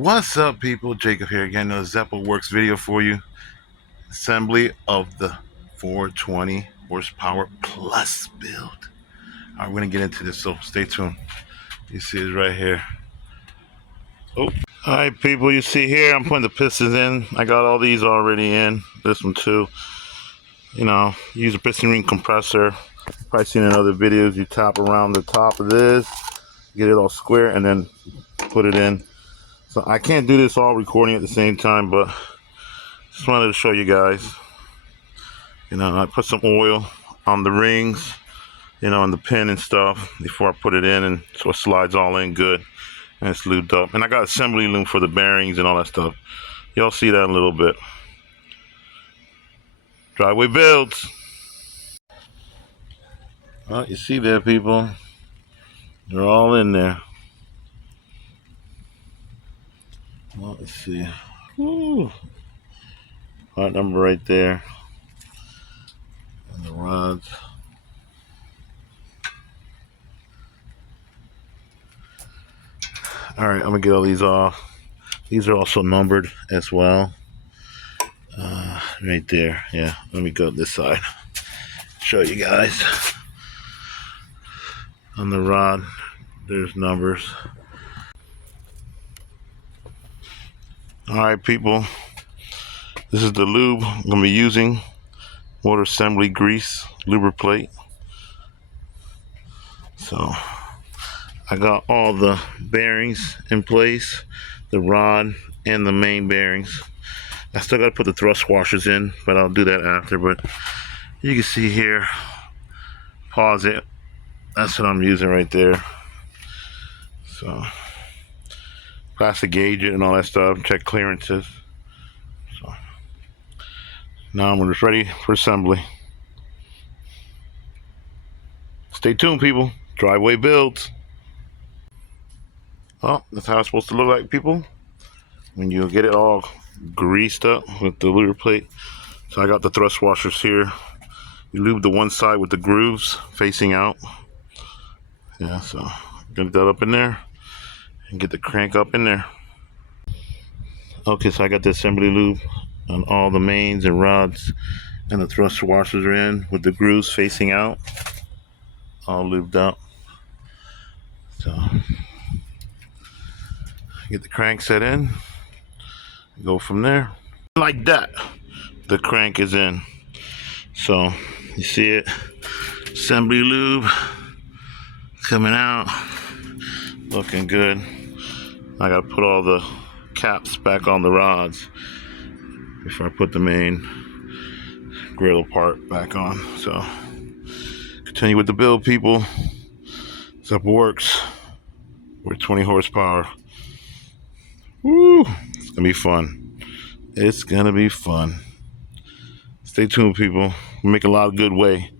What's up, people? Jacob here again. Another Zeppel Works video for you. Assembly of the 420 horsepower plus build. All right, we're gonna get into this, so stay tuned. You see it right here. Oh, all right, people. You see here, I'm putting the pistons in. I got all these already in. This one too. You know, use a piston ring compressor. Probably seen in other videos. You tap around the top of this, get it all square, and then put it in. So I can't do this all recording at the same time, but just wanted to show you guys. You know, I put some oil on the rings, you know, and the pin and stuff before I put it in, and so it slides all in good and it's lubed up. And I got assembly lube for the bearings and all that stuff. Y'all see that in a little bit. Driveway Buildz. Well, you see there, people. They're all in there. Well, let's see. Woo. Part number right there. And the rods. All right, I'm gonna get all these off. These are also numbered as well. Right there. Yeah, let me go this side. Show you guys. On the rod, there's numbers. All right, people. This is the lube I'm gonna be using. Motor assembly grease, lubricate. So I got all the bearings in place, the rod and the main bearings. I still got to put the thrust washers in, but I'll do that after. But you can see here, pause it. That's what I'm using right there. So plastic gauge it and all that stuff, check clearances. So now I'm just ready for assembly. Stay tuned, people. Driveway Buildz. Well, that's how it's supposed to look like, people, when you get it all greased up with the lubricate. So I got the thrust washers here. You lube the one side with the grooves facing out. Yeah, so get that up in there and get the crank up in there. Okay, so I got the assembly lube on all the mains and rods, and the thrust washers are in with the grooves facing out, all lubed up. So get the crank set in, go from there. Like that, the crank is in. So you see it, assembly lube coming out, looking good. I gotta put all the caps back on the rods before I put the main grill part back on. So continue with the build, people. Zeppel Works. We're 20 horsepower. Woo! It's gonna be fun. It's gonna be fun. Stay tuned, people. We'll make a lot of good way.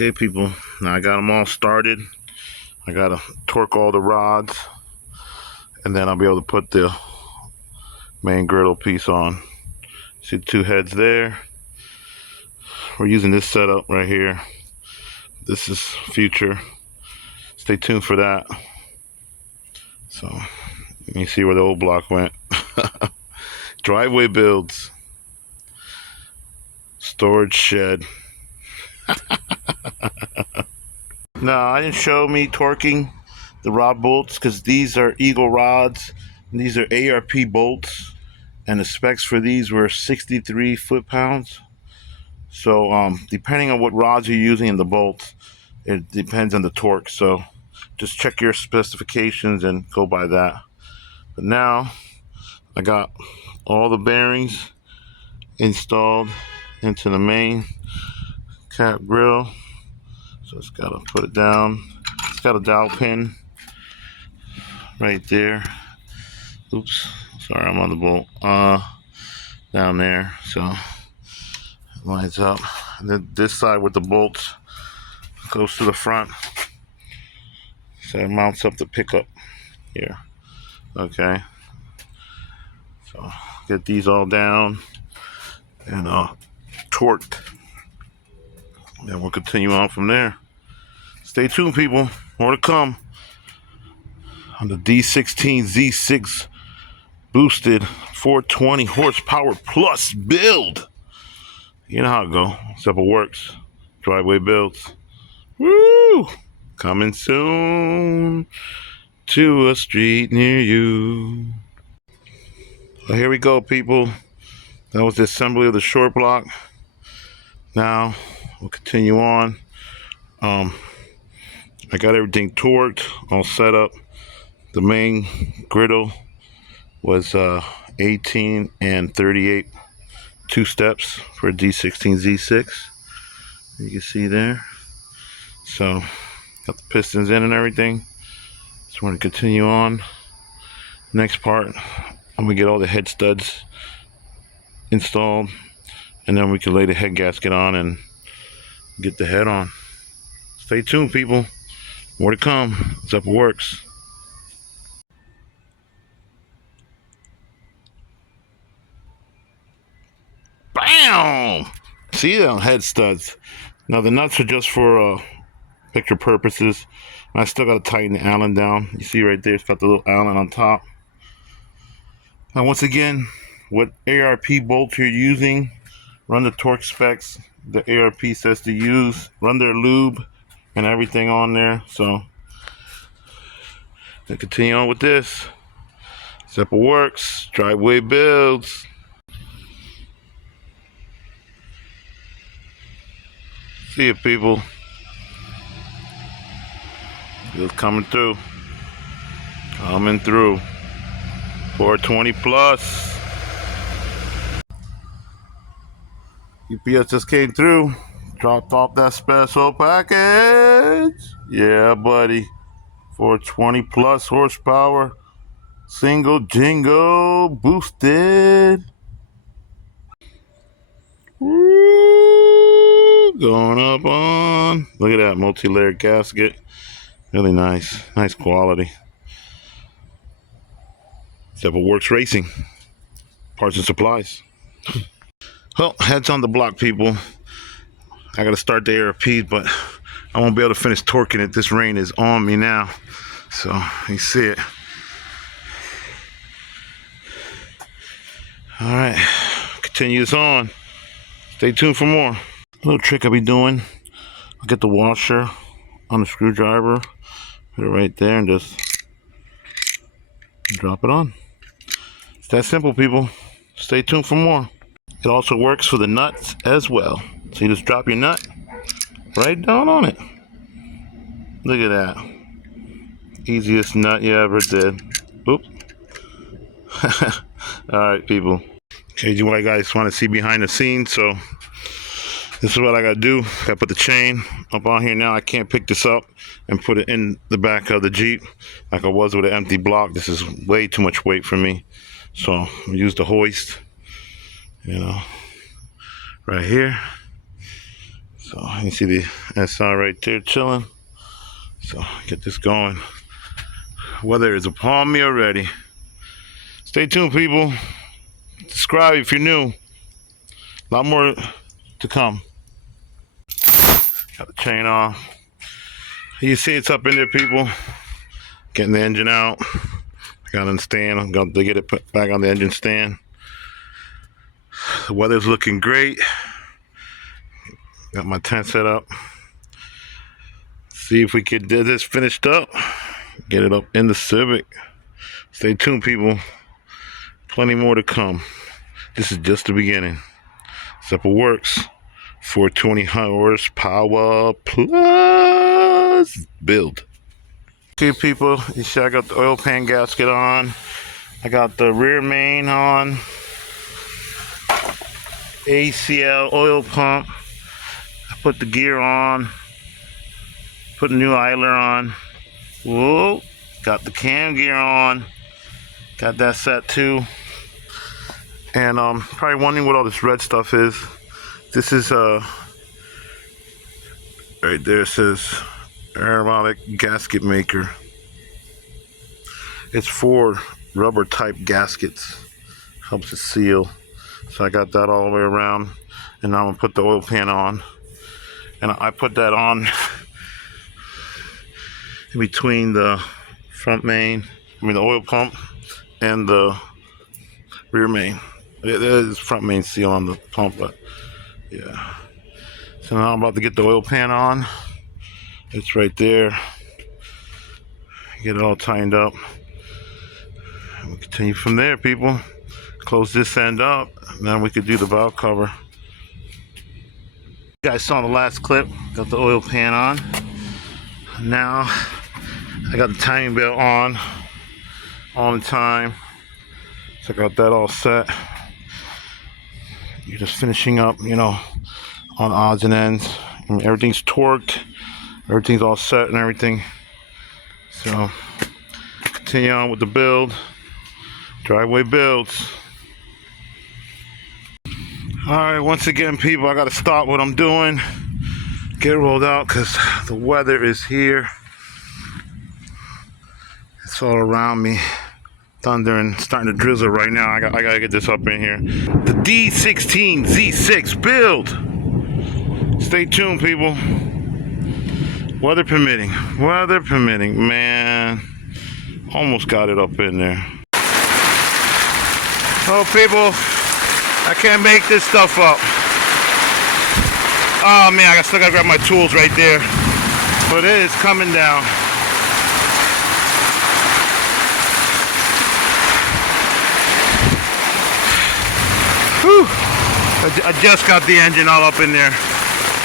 Okay, people, now I got them all started. I gotta torque all the rods, and then I'll be able to put the main griddle piece on. See the two heads there? We're using this setup right here. This is future. Stay tuned for that. So, let me see where the old block went. Driveway builds. Storage shed. No, I didn't show me torquing the rod bolts because these are Eagle rods. And these are ARP bolts. And the specs for these were 63 foot-pounds. So depending on what rods you're using in the bolts, it depends on the torque. So just check your specifications and go by that. But now I got all the bearings installed into the main cap grill. So it's got to put it down. It's got a dowel pin right there. Oops, sorry, I'm on the bolt. Down there, so it lines up. And then this side with the bolts goes to the front. So it mounts up the pickup here. Okay. So get these all down and torqued. And we'll continue on from there. Stay tuned, people. More to come on the D16z6 boosted 420 horsepower plus build. You know how it go. Simple works. Driveway Buildz. Woo! Coming soon to a street near you. So here we go, people. That was the assembly of the short block. Now we'll continue on. I got everything torqued, all set up. The main griddle was 18 and 38, 2 steps for a D16z6. You can see there. So got the pistons in and everything. So we're going to continue on. Next part, I'm going to get all the head studs installed, and then we can lay the head gasket on and get the head on. Stay tuned, people. More to come. Ej1 works. Bam! See them head studs. Now the nuts are just for picture purposes. I still got to tighten the Allen down. You see right there, it's got the little Allen on top. Now once again, what ARP bolts you're using, run the torque specs the ARP says to use, run their lube and everything on there. So let's continue on with this. Ej1 works. Driveway Buildz. See you, people. It's coming through. Coming through. 420 plus. UPS just came through. Dropped off that special package. Yeah, buddy. 420 plus horsepower. Single jingle boosted. Woo, going up on. Look at that multi-layered gasket. Really nice. Nice quality. Ej1 Works Racing. Parts and supplies. Well, heads on the block, people. I gotta start the ARP, but I won't be able to finish torquing it. This rain is on me now. So, you see it. Alright, continue this on. Stay tuned for more. A little trick I'll be doing. I'll get the washer on the screwdriver, put it right there, and just drop it on. It's that simple, people. Stay tuned for more. It also works for the nuts as well. So you just drop your nut right down on it. Look at that. Easiest nut you ever did. Oop. Alright, people. Okay, you guys want to see behind the scenes, so this is what I gotta do. Gotta put the chain up on here now. I can't pick this up and put it in the back of the Jeep like I was with an empty block. This is way too much weight for me. So I use the hoist, you know, right here. So you see the SR right there chilling. So get this going. Weather is upon me already. Stay tuned, people. Subscribe if you're new. A lot more to come. Got the chain off. You see it's up in there, people. Getting the engine out. I got it on stand. I'm going to get it put back on the engine stand. The weather's looking great. Got my tent set up. See if we could get this finished up. Get it up in the Civic. Stay tuned, people. Plenty more to come. This is just the beginning. Simple works. 420 horsepower plus build. Okay, people. You see, I got the oil pan gasket on. I got the rear main on. ACL oil pump. I put the gear on. Put a new idler on. Whoa. Got the cam gear on. Got that set too. And probably wondering what all this red stuff is. This is right there, it says aerobatic gasket maker. It's for rubber type gaskets. Helps it seal. So I got that all the way around. And now I'm gonna put the oil pan on. And I put that on in between the front main, the oil pump, and the rear main. There is front main seal on the pump, but yeah. So now I'm about to get the oil pan on. It's right there. Get it all tightened up. We'll continue from there, people. Close this end up, and then we could do the valve cover. You guys saw the last clip. Got the oil pan on. Now I got the timing belt on all the time. So I got that all set. You're just finishing up, you know, on odds and ends. I mean, everything's torqued, everything's all set and everything. So continue on with the build. Driveway Buildz. Alright, once again, people, I gotta stop what I'm doing. Get rolled out because the weather is here. It's all around me. Thunder and starting to drizzle right now. I gotta get this up in here. The D16z6 build. Stay tuned, people. Weather permitting. Weather permitting. Man, almost got it up in there. Oh, people, I can't make this stuff up. Oh man, I still gotta grab my tools right there. But it is coming down. Whew. I just got the engine all up in there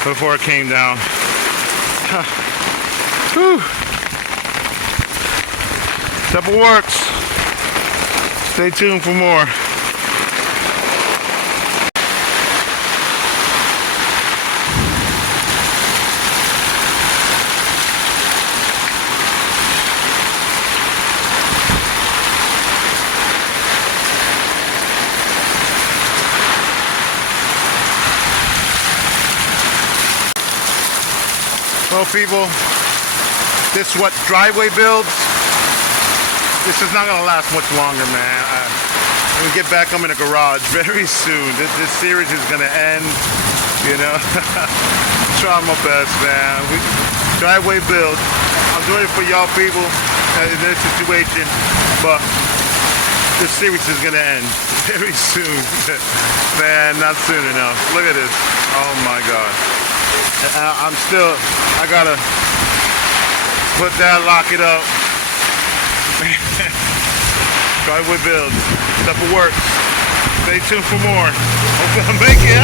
before it came down. Whew. Simple works. Stay tuned for more. Well, people, this is what driveway builds. This is not gonna last much longer, man. I'm gonna get back. I'm in a garage very soon. This series is gonna end. You know, try my best, man. Driveway build. I'm doing it for y'all people in this situation, but this series is gonna end very soon. Man, not soon enough. Look at this. Oh my God. I gotta put that, lock it up. Driveway Buildz. Stuff will work. Stay tuned for more. Hope I make it.